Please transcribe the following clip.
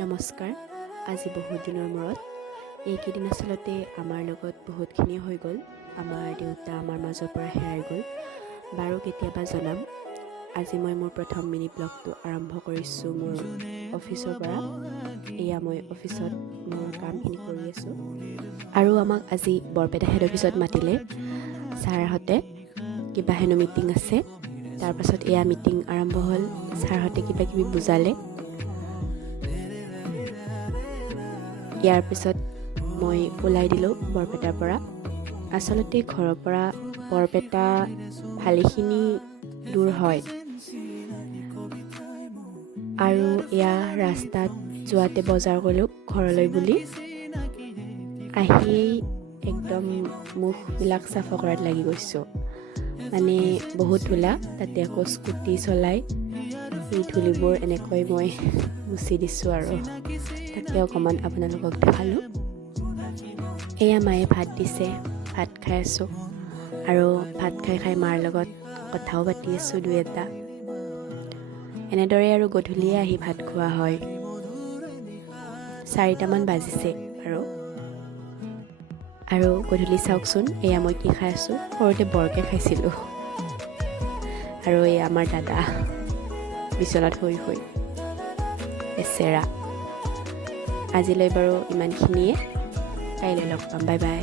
নমস্কাৰ। আজি বহুত দিনৰ মূৰত এইকেইদিন আচলতে আমাৰ লগত বহুতখিনি হৈ গ'ল। আমাৰ দেউতা আমাৰ মাজৰ পৰা হেৰাই গ'ল। বাৰু কেতিয়াবা জনাম। আজি মই মোৰ প্ৰথম মিনি ব্লগটো আৰম্ভ কৰিছোঁ মোৰ অফিচৰ পৰা। এয়া মই অফিচত মোৰ কামখিনি কৰি আছোঁ। আৰু আমাক আজি বৰপেটা হেড অফিচত মাতিলে ছাৰহঁতে, কিবা হেনো মিটিং আছে। তাৰপাছত এয়া মিটিং আৰম্ভ হ'ল। ছাৰহঁতে কিবা কিবি বুজালে। ইয়াৰ পিছত মই ওলাই দিলোঁ বৰপেটাৰ পৰা। আচলতে ঘৰৰ পৰা বৰপেটা ভালেখিনি দূৰ হয়, আৰু এয়া ৰাস্তাত যোৱাতে বজাৰ কৰিলোঁ ঘৰলৈ বুলি। আহিয়েই একদম মুখবিলাক চাফা কৰাত লাগি গৈছোঁ। মানে বহুত ধূলা, তাতে আকৌ স্কুটি চলাই এই ধূলিবোৰ এনেকৈ মই মুচি দিছোঁ আৰু তাকে অকণমান আপোনালোকক দেখালোঁ। এয়া মায়ে ভাত দিছে, ভাত খাই আছোঁ। আৰু ভাত খাই মাৰ লগত কথাও পাতি আছোঁ দুই এটা। এনেদৰে আৰু গধূলিয়ে আহি ভাত খোৱা হয়। 4টামান বাজিছে আৰু গধূলি চাওকচোন, এয়া মই কি খাই আছোঁ। সৰুতে বৰকৈ খাইছিলোঁ। আৰু এয়া আমাৰ দাদা বিচনাত শুই বেচেৰা। আজিলৈ বাৰু ইমানখিনিয়ে, কাইলৈ লগ পাম। Bye bye.